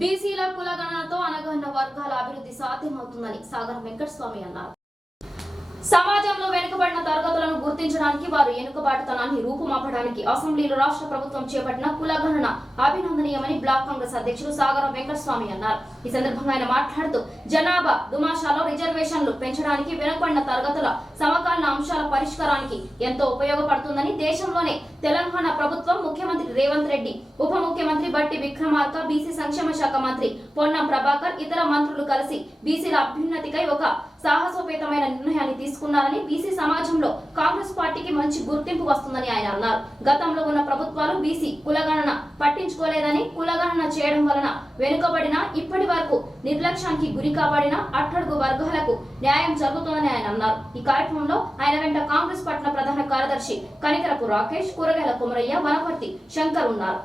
బీసీల కులగణనతో అనగన్న వర్గాల అభివృద్ధి సాధ్యమవుతుందని సాగరం వెంకటస్వామి అన్నారు. సమాజంలో వెనుకబడిన తరగతులను గుర్తించడానికి వారు వెనుకబాటుతనాన్ని రూపుమాపడానికి అసెంబ్లీలో రాష్ట్ర ప్రభుత్వం చేపట్టిన కులగణన అభినందనీయమని బ్లాక్ కాంగ్రెస్ అధ్యక్షులు సాగరం వెంకటస్వామి అన్నారు. ఈ సందర్భంగా ఆయన మాట్లాడుతూ జనాభా దుమాషాలో రిజర్వేషన్లు పెంచడానికి వెనుకబడిన తరగతుల సమకాలీన అంశాల పరిష్కారానికి ఎంతో ఉపయోగపడుతుందని, దేశంలోనే తెలంగాణ ప్రభుత్వం ముఖ్యమంత్రి రేవంత్ రెడ్డి, ఉప ముఖ్యమంత్రి బట్టి విక్రమార్క, బీసీ సంక్షేమ శాఖ మంత్రి పొన్నం ప్రభాకర్, ఇతర మంత్రులు కలిసి బీసీల అభ్యున్నతికై ఒక సాహసోపేతమైన నిర్ణయాన్ని తీసుకున్నారని, బీసీ సమాజంలో కాంగ్రెస్ పార్టీకి మంచి గుర్తింపు వస్తుందని ఆయన అన్నారు. గతంలో ఉన్న ప్రభుత్వాలు బీసీ కులగణన పట్టించుకోలేదని, కులగణన చేయడం వలన వెనుకబడిన, ఇప్పటి వరకు నిర్లక్ష్యానికి గురి కాబడిన అట్టడుగు వర్గాలకు న్యాయం జరుగుతుందని ఆయన అన్నారు. ఈ కార్యక్రమంలో ఆయన వెంట కాంగ్రెస్ పట్టణ ప్రధాన కార్యదర్శి కనికరపు రాకేష్, కూరగాయల కుమరయ్య, వనపర్తి శంకర్ ఉన్నారు.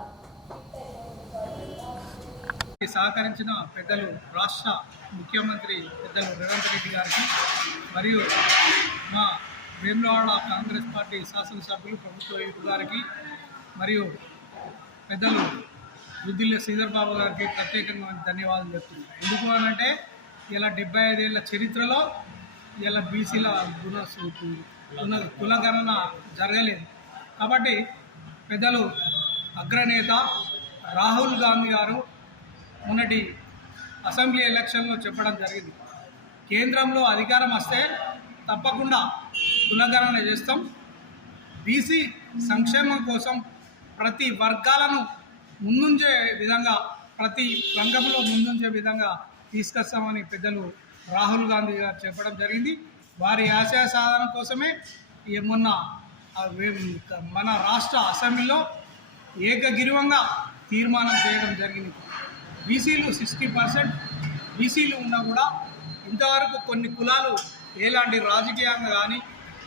సహకరించిన పెద్దలు రాష్ట్ర ముఖ్యమంత్రి పెద్దలు రేవంత్ రెడ్డి గారికి, మరియు మా వేములవాడ కాంగ్రెస్ పార్టీ శాసనసభ్యులు ప్రభుత్వ వైపు గారికి, మరియు పెద్దలు దుద్దిల్ల శ్రీధర్ బాబు గారికి ప్రత్యేకంగా ధన్యవాదాలు చెప్తున్నాను. ఎందుకు అనంటే ఇలా 75 ఏళ్ల చరిత్రలో ఇలా బీసీల కులగణన జరగలేదు. కాబట్టి పెద్దలు అగ్రనేత రాహుల్ గాంధీ గారు మొన్నటి అసెంబ్లీ ఎలక్షన్లో చెప్పడం జరిగింది, కేంద్రంలో అధికారం వస్తే తప్పకుండా కులగణన చేస్తాం, బీసీ సంక్షేమం కోసం ప్రతి వర్గాలను ముందుంచే విధంగా, ప్రతి రంగంలో ముందుంచే విధంగా తీసుకొస్తామని పెద్దలు రాహుల్ గాంధీ గారు చెప్పడం జరిగింది. వారి ఆశయ సాధన కోసమే మొన్న మన రాష్ట్ర అసెంబ్లీలో ఏకగ్రీవంగా తీర్మానం చేయడం జరిగింది. బీసీలు 60% బీసీలు ఉన్నా కూడా ఇంతవరకు కొన్ని కులాలు ఎలాంటి రాజకీయంగా కానీ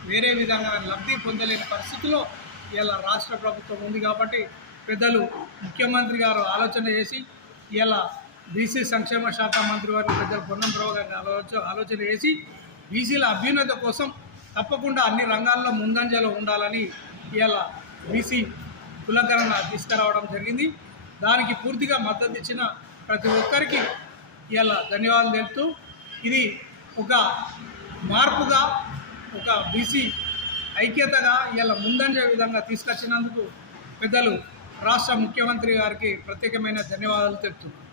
వేరే విధంగా లబ్ధి పొందలేని పరిస్థితిలో ఇలా రాష్ట్ర ప్రభుత్వం ఉంది. కాబట్టి పెద్దలు ముఖ్యమంత్రి గారు ఆలోచన చేసి ఇలా బీసీ సంక్షేమ శాఖ మంత్రి వారు పెద్దలు పొన్నం ప్రభాకర్ గారు ఆలోచన చేసి బీసీల అభ్యున్నతి కోసం తప్పకుండా అన్ని రంగాల్లో ముందంజలో ఉండాలని ఇలా బీసీ కులగణన తీసుకురావడం జరిగింది. దానికి పూర్తిగా మద్దతు ఇచ్చిన ప్రతి ఒక్కరికి ఇలా ధన్యవాదాలు తెలుపుతూ, ఇది ఒక మార్పుగా, ఒక బీసీ ఐక్యతగా ఇలా ముందంజే విధంగా తీసుకొచ్చినందుకు పెద్దలు రాష్ట్ర ముఖ్యమంత్రి గారికి ప్రత్యేకమైన ధన్యవాదాలు తెలుపుతున్నాను.